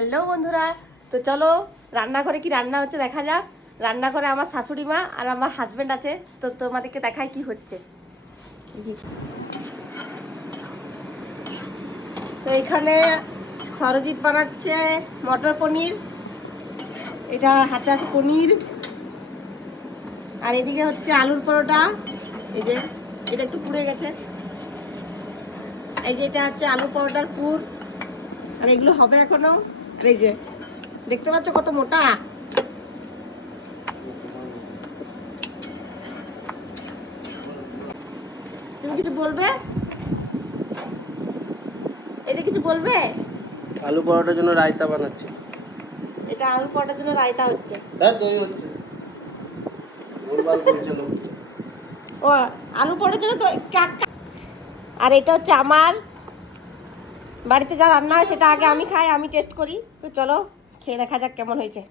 Hello বন্ধুরা, তো চলো রান্নাঘরে কি রান্না হচ্ছে দেখা যাক। রান্নাঘরে আমার শাশুড়ি মা আর আমার হাজবেন্ড আছে, তো তোমাদেরকে দেখাই কি হচ্ছে। তো এখানে সরজিৎ বানাচ্ছে মটর পনির, এটা হাতে আছে পনির, আর এদিকে হচ্ছে আলুর পরোটা। এই যে এটা একটু পুড়ে গেছে, এই যে এটা হচ্ছে আলু পরোটার পুর, আর এগুলো হবে এখনো। আর এই যে দেখতে পাচ্ছ কত মোটা। তুমি কিছু বলবে? এটা কিছু বলবে? আলু পরোটার জন্য রায়তা বানাচ্ছি। এটা আলু পরোটার জন্য রায়তা হচ্ছে। হ্যাঁ, দই হচ্ছে। ভুলভাল বলছে লোক। ও আলু পরোটার জন্য তো আর এটা হচ্ছে আমার বাড়িতে যা রান্না হয় সেটা আগে আমি খাই, আমি টেস্ট করি। তো চলো খেয়ে দেখা যাক কেমন হয়েছে।